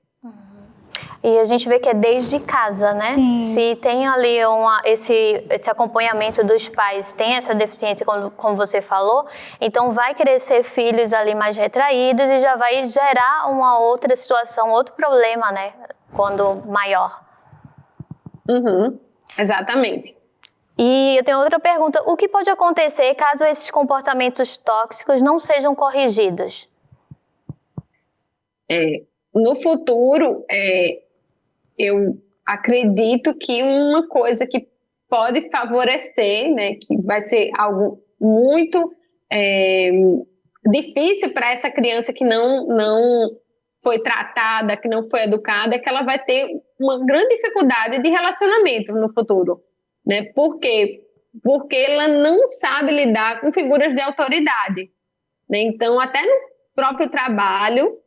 E a gente vê que é desde casa, né? Sim. Se tem ali esse acompanhamento dos pais, tem essa deficiência, como você falou, então vai crescer filhos ali mais retraídos e já vai gerar uma outra situação, outro problema, né? Quando maior. Uhum, exatamente. E eu tenho outra pergunta. O que pode acontecer caso esses comportamentos tóxicos não sejam corrigidos? No futuro, eu acredito que uma coisa que pode favorecer, né, que vai ser algo muito difícil para essa criança que não foi tratada, que não foi educada, é que ela vai ter uma grande dificuldade de relacionamento no futuro, né? Por quê? Porque ela não sabe lidar com figuras de autoridade, né? Então, até no próprio trabalho,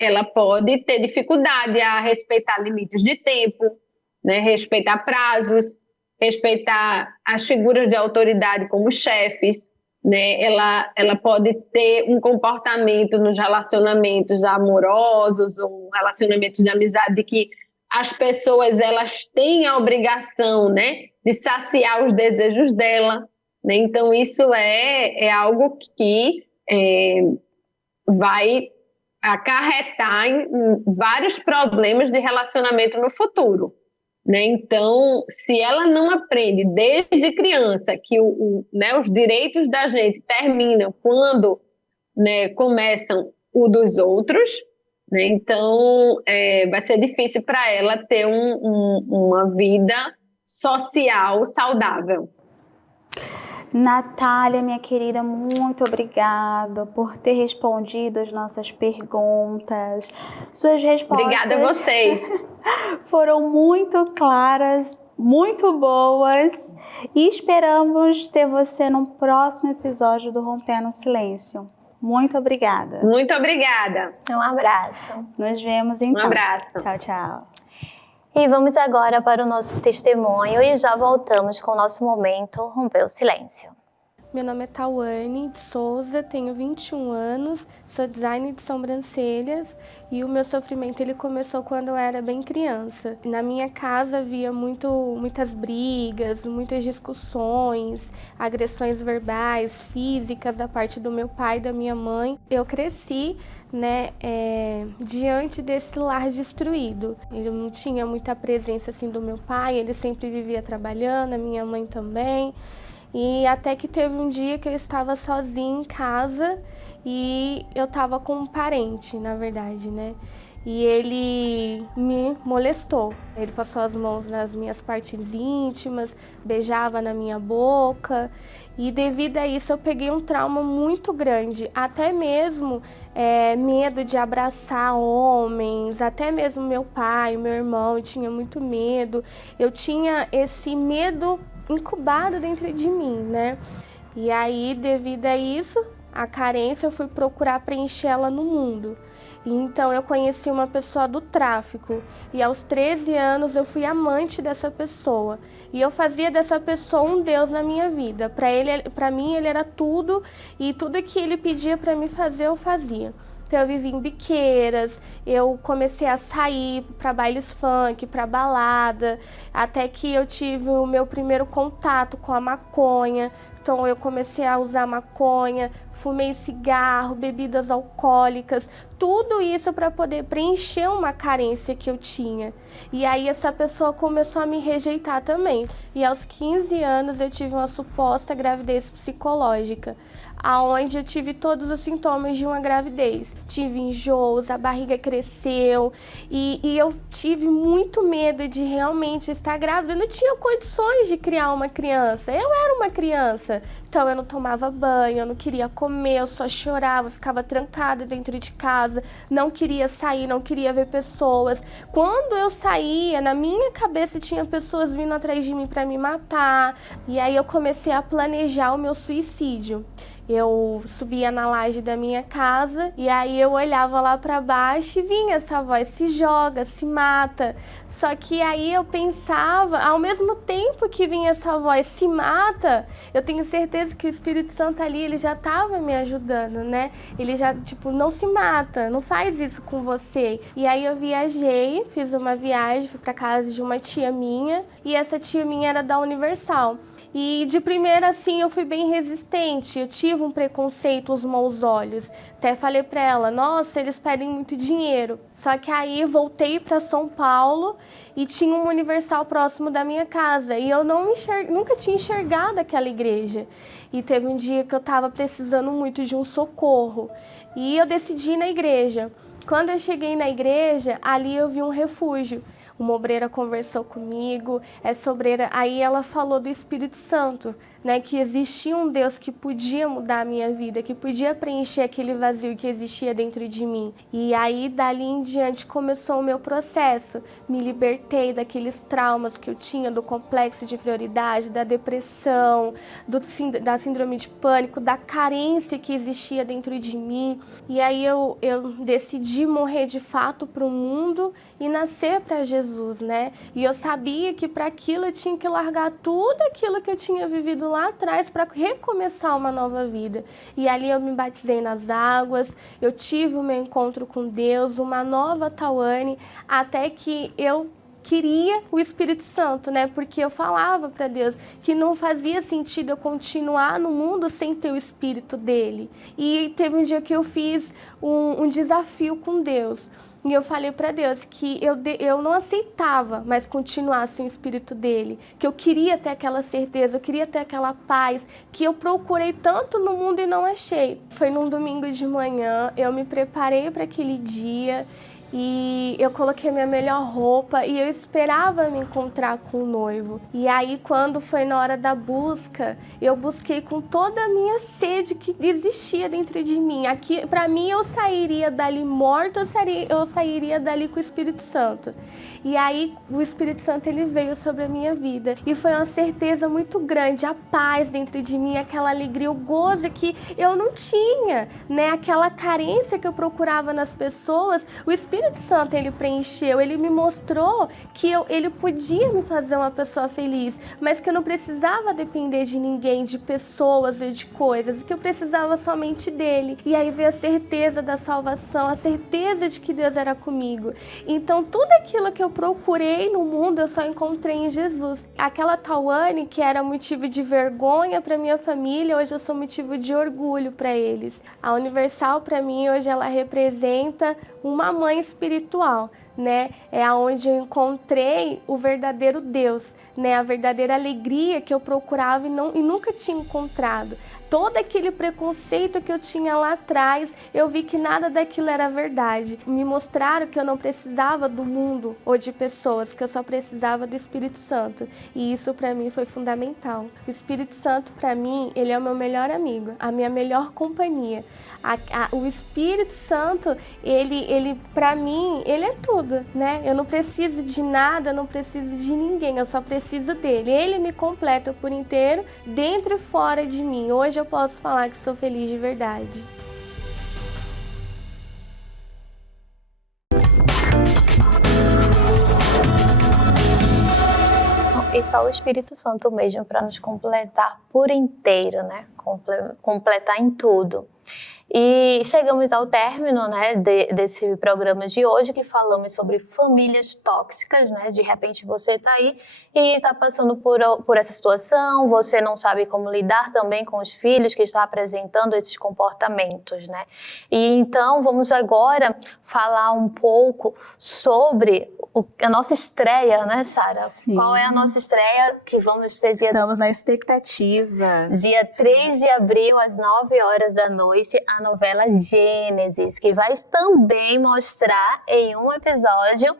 ela pode ter dificuldade a respeitar limites de tempo, né? Respeitar prazos, respeitar as figuras de autoridade como chefes, né? Ela pode ter um comportamento nos relacionamentos amorosos ou relacionamentos de amizade de que as pessoas elas têm a obrigação, né, de saciar os desejos dela, né? Então isso é algo que vai acarretar em vários problemas de relacionamento no futuro, né? Então, se ela não aprende desde criança que né, os direitos da gente terminam quando, né, começam o dos outros, né? Então vai ser difícil para ela ter uma vida social saudável. Natália, minha querida, muito obrigada por ter respondido as nossas perguntas. Suas respostas Obrigada a vocês. Foram muito claras, muito boas e esperamos ter você no próximo episódio do Rompendo o Silêncio. Muito obrigada. Muito obrigada. Um abraço. Nos vemos então. Um abraço. Tchau, tchau. E vamos agora para o nosso testemunho e já voltamos com o nosso momento Romper o Silêncio. Meu nome é Tawane de Souza, tenho 21 anos, sou designer de sobrancelhas e o meu sofrimento ele começou quando eu era bem criança. Na minha casa havia muitas brigas, muitas discussões, agressões verbais, físicas da parte do meu pai e da minha mãe. Eu cresci, né, diante desse lar destruído. Eu não tinha muita presença assim do meu pai, ele sempre vivia trabalhando, a minha mãe também. E até que teve um dia que eu estava sozinha em casa e eu estava com um parente, na verdade, né? e ele me molestou. Ele passou as mãos nas minhas partes íntimas, beijava na minha boca, e devido a isso eu peguei um trauma muito grande, até mesmo medo de abraçar homens, até mesmo meu pai, meu irmão, eu tinha muito medo. Eu tinha esse medo incubado dentro de mim, né? E aí, devido a isso, a carência, eu fui procurar preenchê-la no mundo. E então eu conheci uma pessoa do tráfico e aos 13 anos eu fui amante dessa pessoa. E eu fazia dessa pessoa um Deus na minha vida. Para mim ele era tudo, e tudo que ele pedia para mim fazer eu fazia. Então eu vivi em biqueiras, eu comecei a sair para bailes funk, para balada, até que eu tive o meu primeiro contato com a maconha. Então eu comecei a usar maconha, fumei cigarro, bebidas alcoólicas, tudo isso para poder preencher uma carência que eu tinha. E aí essa pessoa começou a me rejeitar também. E aos 15 anos eu tive uma suposta gravidez psicológica, aonde eu tive todos os sintomas de uma gravidez. Tive enjoos, a barriga cresceu e eu tive muito medo de realmente estar grávida. Eu não tinha condições de criar uma criança. Eu era uma criança, então eu não tomava banho, eu não queria comer, eu só chorava, ficava trancada dentro de casa, não queria sair, não queria ver pessoas. Quando eu saía, na minha cabeça tinha pessoas vindo atrás de mim para me matar. E aí eu comecei a planejar o meu suicídio. Eu subia na laje da minha casa e aí eu olhava lá para baixo e vinha essa voz: se joga, se mata. Só que aí eu pensava, ao mesmo tempo que vinha essa voz: se mata, eu tenho certeza que o Espírito Santo ali, ele já estava me ajudando, né? Ele já, não se mata, não faz isso com você. E aí eu viajei, fiz uma viagem, fui para casa de uma tia minha, e essa tia minha era da Universal. E de primeira, assim, eu fui bem resistente, eu tive um preconceito, os maus olhos. Até falei pra ela: nossa, eles pedem muito dinheiro. Só que aí voltei para São Paulo e tinha um Universal próximo da minha casa. E eu nunca tinha enxergado aquela igreja. E teve um dia que eu estava precisando muito de um socorro. E eu decidi ir na igreja. Quando eu cheguei na igreja, ali eu vi um refúgio. Uma obreira conversou comigo, essa obreira, aí ela falou do Espírito Santo, né, que existia um Deus que podia mudar a minha vida, que podia preencher aquele vazio que existia dentro de mim. E aí, dali em diante, começou o meu processo. Me libertei daqueles traumas que eu tinha, do complexo de inferioridade, da depressão, da síndrome de pânico, da carência que existia dentro de mim. E aí eu decidi morrer de fato para o mundo e nascer para Jesus, né? E eu sabia que para aquilo eu tinha que largar tudo aquilo que eu tinha vivido lá atrás para recomeçar uma nova vida. E ali eu me batizei nas águas, eu tive o meu encontro com Deus, uma nova Tawane, até que eu queria o Espírito Santo, né? Porque eu falava para Deus que não fazia sentido eu continuar no mundo sem ter o Espírito dele. E teve um dia que eu fiz um desafio com Deus. E eu falei para Deus que eu não aceitava mais continuar sem o Espírito dele, que eu queria ter aquela certeza, eu queria ter aquela paz, que eu procurei tanto no mundo e não achei. Foi num domingo de manhã, eu me preparei para aquele dia e eu coloquei minha melhor roupa e eu esperava me encontrar com o noivo. E aí, quando foi na hora da busca, eu busquei com toda a minha sede que existia dentro de mim. Aqui, para mim, eu sairia dali morta, eu sairia dali com o Espírito Santo. E aí, o Espírito Santo, ele veio sobre a minha vida. E foi uma certeza muito grande, a paz dentro de mim, aquela alegria, o gozo que eu não tinha, né? Aquela carência que eu procurava nas pessoas, o Espírito Santo, ele preencheu, ele me mostrou que ele podia me fazer uma pessoa feliz, mas que eu não precisava depender de ninguém, de pessoas ou de coisas, que eu precisava somente dele. E aí veio a certeza da salvação, a certeza de que Deus era comigo. Então tudo aquilo que eu procurei no mundo, eu só encontrei em Jesus. Aquela Tawane que era motivo de vergonha para minha família, hoje eu sou motivo de orgulho para eles. A Universal, para mim, hoje ela representa uma mãe espiritual, né? É onde eu encontrei o verdadeiro Deus, né? A verdadeira alegria que eu procurava e nunca tinha encontrado. Todo aquele preconceito que eu tinha lá atrás, eu vi que nada daquilo era verdade. Me mostraram que eu não precisava do mundo ou de pessoas, que eu só precisava do Espírito Santo. E isso para mim foi fundamental. O Espírito Santo para mim, ele é o meu melhor amigo, a minha melhor companhia. O Espírito Santo, ele para mim, ele é tudo, né? Eu não preciso de nada, eu não preciso de ninguém, eu só preciso dele. Ele me completa por inteiro, dentro e fora de mim. Hoje eu posso falar que estou feliz de verdade. E só o Espírito Santo mesmo para nos completar por inteiro, né? Completar em tudo. E chegamos ao término, né, desse programa de hoje, que falamos sobre famílias tóxicas, né? De repente você está aí e está passando por essa situação, você não sabe como lidar também com os filhos que estão apresentando esses comportamentos, né? E então vamos agora falar um pouco sobre a nossa estreia, né, Sara? Sim. Qual é a nossa estreia que vamos ter? Estamos na expectativa. Dia 3 de abril, às 9 horas da noite, a novela Gênesis, que vai também mostrar em um episódio,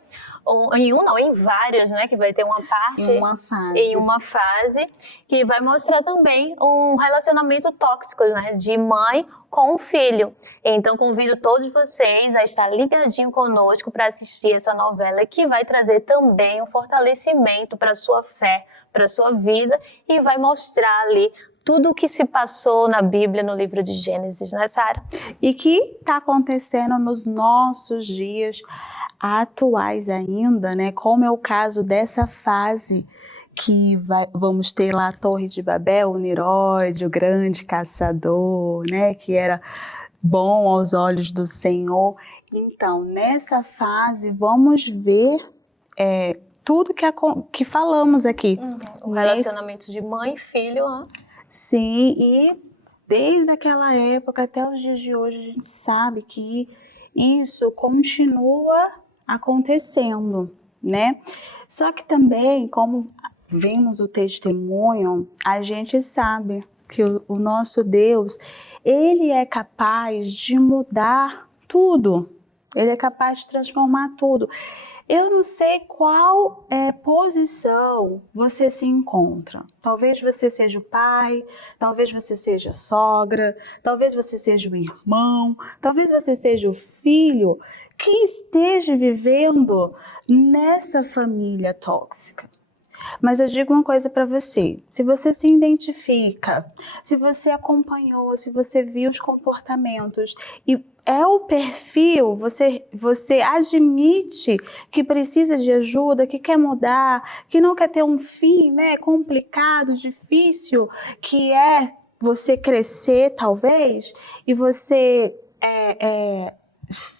em vários, né, que vai ter uma parte, em uma fase, que vai mostrar também um relacionamento tóxico, né, de mãe com o filho. Então convido todos vocês a estar ligadinho conosco para assistir essa novela, que vai trazer também um fortalecimento para a sua fé, para a sua vida, e vai mostrar ali tudo o que se passou na Bíblia, no livro de Gênesis, né, Sara? E que está acontecendo nos nossos dias atuais ainda, né? Como é o caso dessa fase que vamos ter lá a Torre de Babel, o Nimrod, o grande caçador, né? Que era bom aos olhos do Senhor. Então, nessa fase, vamos ver tudo que falamos aqui. O relacionamento de mãe e filho, né? Sim, e desde aquela época até os dias de hoje a gente sabe que isso continua acontecendo, né? Só que também, como vemos o testemunho, a gente sabe que o nosso Deus, ele é capaz de mudar tudo, ele é capaz de transformar tudo. Eu não sei qual posição você se encontra. Talvez você seja o pai, talvez você seja a sogra, talvez você seja o irmão, talvez você seja o filho que esteja vivendo nessa família tóxica. Mas eu digo uma coisa para você, se você se identifica, se você acompanhou, se você viu os comportamentos e é o perfil, você admite que precisa de ajuda, que quer mudar, que não quer ter um fim, né, complicado, difícil, que é você crescer talvez, e você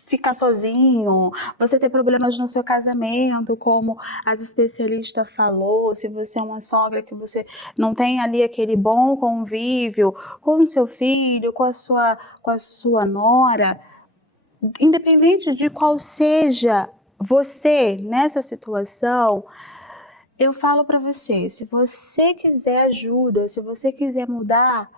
ficar sozinho, você ter problemas no seu casamento, como as especialistas falou, se você é uma sogra que você não tem ali aquele bom convívio com o seu filho, com a sua nora, independente de qual seja você nessa situação, eu falo para você, se você quiser ajuda, se você quiser mudar,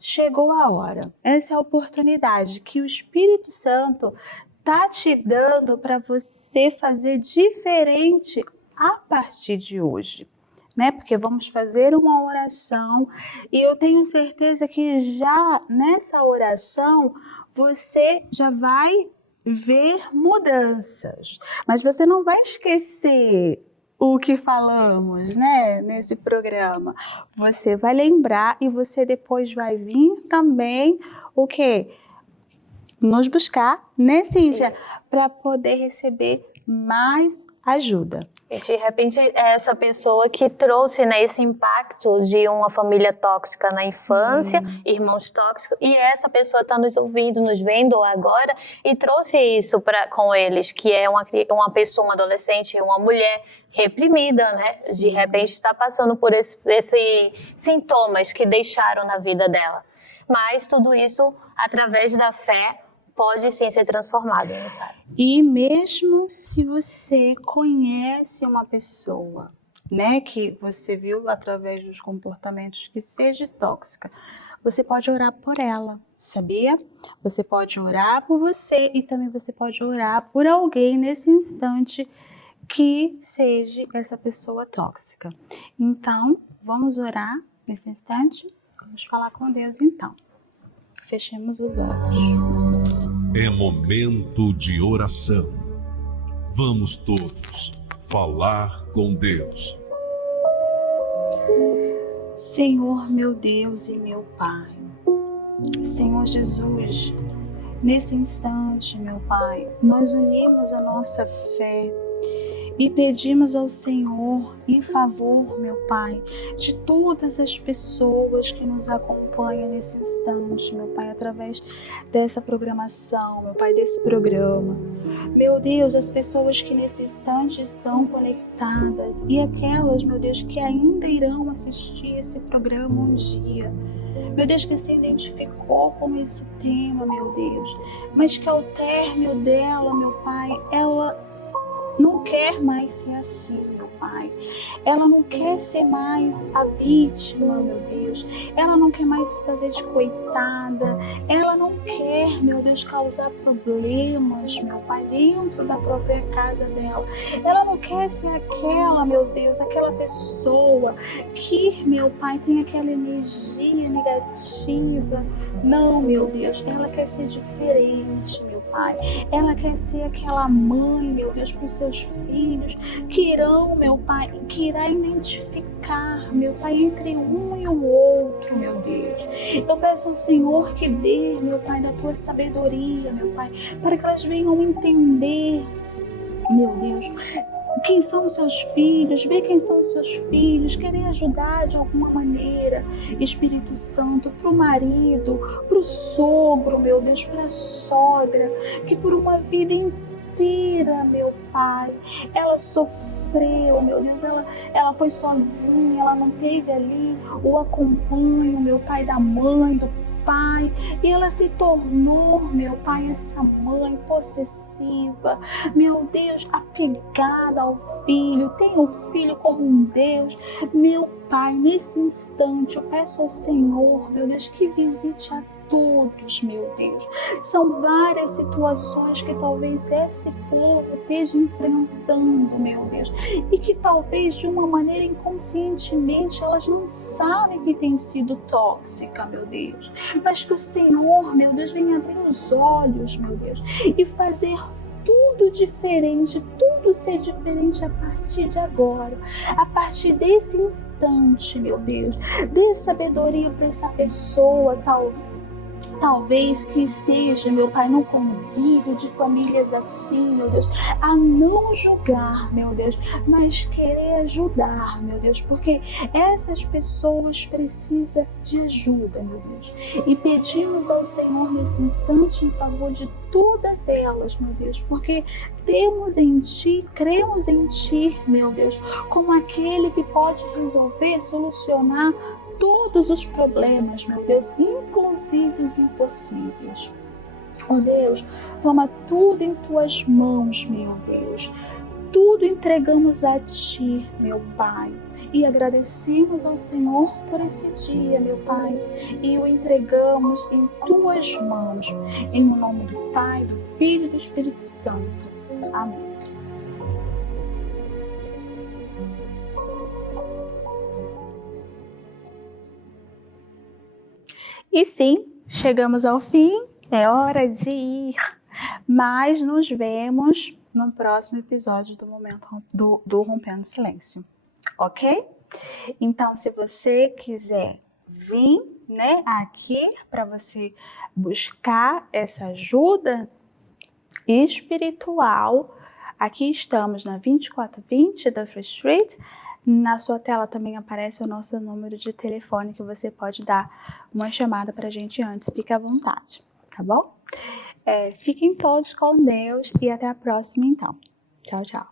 chegou a hora. Essa é a oportunidade que o Espírito Santo está te dando para você fazer diferente a partir de hoje, né? Porque vamos fazer uma oração e eu tenho certeza que já nessa oração você já vai ver mudanças, mas você não vai esquecer o que falamos, né, nesse programa. Você vai lembrar e você depois vai vir também o quê? Nos buscar, né, Cíntia? Para poder receber mais ajuda. E de repente é essa pessoa que trouxe, né, esse impacto de uma família tóxica na infância, sim, irmãos tóxicos, e essa pessoa está nos ouvindo, nos vendo agora e trouxe isso com eles, que é uma pessoa, uma adolescente, uma mulher reprimida, né? Sim. De repente está passando por esses sintomas que deixaram na vida dela. Mas tudo isso através da fé pode sim ser transformado, né, sabe? E mesmo se você conhece uma pessoa, né, que você viu através dos comportamentos que seja tóxica, você pode orar por ela, sabia? Você pode orar por você e também você pode orar por alguém nesse instante que seja essa pessoa tóxica. Então, vamos orar nesse instante? Vamos falar com Deus então. Fechemos os olhos. É momento de oração. Vamos todos falar com Deus. Senhor, meu Deus e meu Pai, Senhor Jesus, nesse instante, meu Pai, nós unimos a nossa fé e pedimos ao Senhor em favor, meu Pai, de todas as pessoas que nos acompanham nesse instante, meu Pai, através dessa programação, meu Pai, desse programa. Meu Deus, as pessoas que nesse instante estão conectadas e aquelas, meu Deus, que ainda irão assistir esse programa um dia. Meu Deus, que se identificou com esse tema, meu Deus, mas que ao término dela, meu Pai, ela não quer mais ser assim, meu Pai. Ela não quer ser mais a vítima, meu Deus. Ela não quer mais se fazer de coitada. Ela não quer, meu Deus, causar problemas, meu Pai, dentro da própria casa dela. Ela não quer ser aquela, meu Deus, aquela pessoa que, meu Pai, tem aquela energia negativa. Não, meu Deus, ela quer ser diferente, meu Pai. Ela quer ser aquela mãe, meu Deus, para os seus filhos que irão, meu Pai, que irá identificar, meu Pai, entre um e o outro, meu Deus. Eu peço ao Senhor que dê, meu Pai, da tua sabedoria, meu Pai, para que elas venham entender, meu Deus, quem são os seus filhos, ver quem são os seus filhos, querem ajudar de alguma maneira, Espírito Santo, para o marido, para o sogro, meu Deus, para a sogra, que por uma vida inteira, meu Pai, ela sofreu, meu Deus, ela foi sozinha, ela não teve ali o acompanho, meu Pai, da mãe, do Pai, e ela se tornou, meu Pai, essa mãe possessiva, meu Deus, apegada ao filho, tem o filho como um Deus, meu Pai, nesse instante eu peço ao Senhor, meu Deus, que visite a todos, meu Deus. São várias situações que talvez esse povo esteja enfrentando, meu Deus, e que talvez de uma maneira inconscientemente elas não sabem que tem sido tóxica, meu Deus, mas que o Senhor, meu Deus, venha abrir os olhos, meu Deus, e fazer tudo diferente, tudo ser diferente a partir de agora, a partir desse instante, meu Deus. Dê sabedoria para essa pessoa, talvez que esteja, meu Pai, no convívio de famílias assim, meu Deus, a não julgar, meu Deus, mas querer ajudar, meu Deus, porque essas pessoas precisam de ajuda, meu Deus. E pedimos ao Senhor nesse instante em favor de todas elas, meu Deus, porque temos em Ti, cremos em Ti, meu Deus, como aquele que pode resolver, solucionar todos os problemas, meu Deus, inclusive os impossíveis. Oh Deus, toma tudo em Tuas mãos, meu Deus. Tudo entregamos a Ti, meu Pai, e agradecemos ao Senhor por esse dia, meu Pai, e o entregamos em Tuas mãos, em nome do Pai, do Filho e do Espírito Santo. Amém. E sim, chegamos ao fim, é hora de ir, mas nos vemos no próximo episódio do Momento do Rompendo Silêncio, ok? Então, se você quiser vir, né, aqui para você buscar essa ajuda espiritual, aqui estamos na 2420 da Free Street. Na sua tela também aparece o nosso número de telefone que você pode dar uma chamada para a gente antes. Fique à vontade, tá bom? Fiquem todos com Deus e até a próxima então. Tchau, tchau.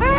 ai,